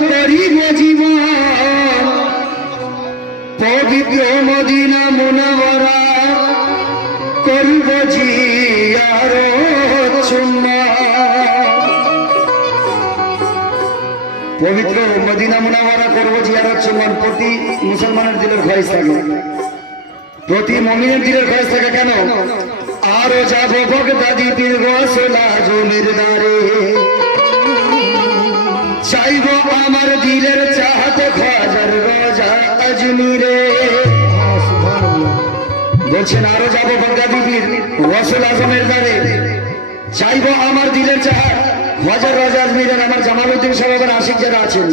করিব জীবন। পবিত্র মদিনা মুনাওয়ারা করব জিয়ার পবিত্র মদিনা মুনাওয়ারা করব জিয়ারত চুম্বন প্রতি মুসলমানের দিলের খয়েস থাকে। প্রতি মমিনের দিলের খয়েস থাকে কেন? আরও যাব বগদাদি পীর গোসলা জমির দারে দিলের চাহত খাজার রাজা আজমিরে। বলছেন, আরও যাব গঙ্গা দিদির রসুল আজমের দ্বারে চাইব আমার দিলের চাহাত। হাজার রাজা আজমিরের আমার জামালউদ্দিন সাহেবের আশিক যারা আছেন।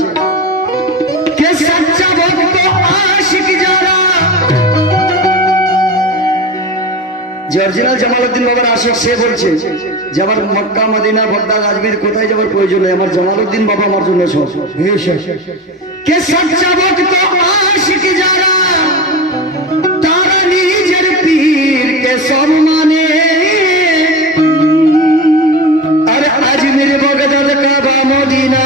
যে অরিজিনাল জামালউদ্দিন বাবার আশিক সে বলছে যে আমার মক্কা মদিনা বগদাদ আজমির কোথায় যাবার প্রয়োজন নেই আমার জামালউদ্দিন বাবা আমার জন্য সব। কে সচ্চা ভক্ত আশিক যারা তারা নিজের পীরকে সম্মানে আর Ajmer Baghdad Kaaba Medina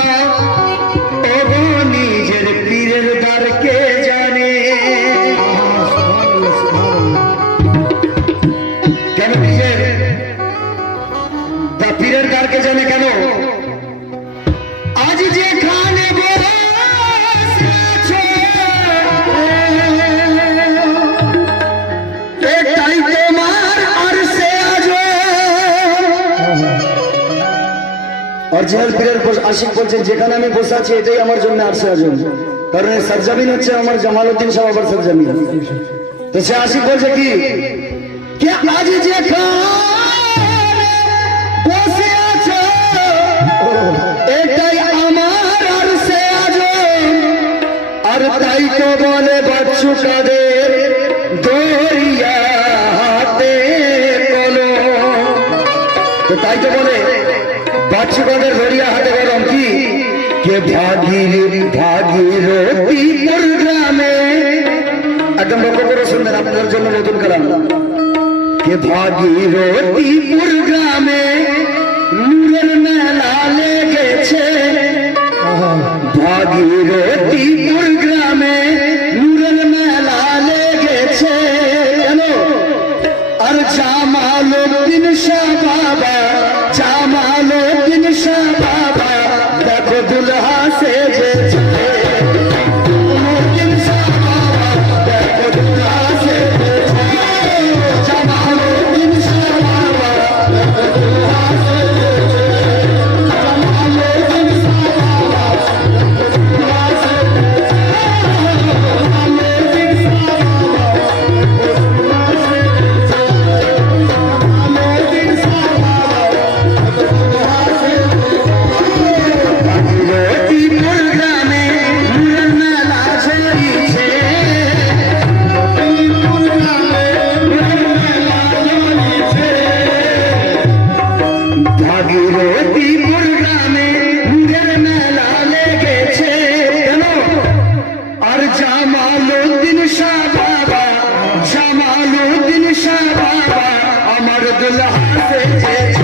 original পীরের আশিক বলছেন, যেখানে আমি বসে আছি, এটাই আমার জন্য আরশে আজম। কারণ এই সরজামিন হচ্ছে আমার জামালউদ্দিন সাহেব আবার সরজামিন তো সে আশিক বলছে কি? আমার আর বলে হাতে তো তাই তো বলে। বাচ্চু কাদের দরিয়া হাতে কলম কি? কে ভাগির ভাগীরথীপুর গ্রামে? একদম লক্ষ্য করে শুনবেন, আপনাদের জন্য নতুন কালাম। কে ভাগীরথীপুর গ্রামে? নূরের মেলা লেগেছে। ভাগীরথীপুর গ্রামে নূরের মেলা লেগেছে। কেন? আর জামালউদ্দিন শাহ से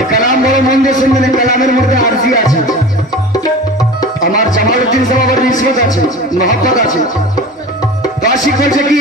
এ কালাম বড় মন দিয়ে শুনবেন কালামের মধ্যে আরজি আছে। আমার জামালউদ্দিন সাহেব আবার আছে, মহব্বত আছে। তা বলছে কি?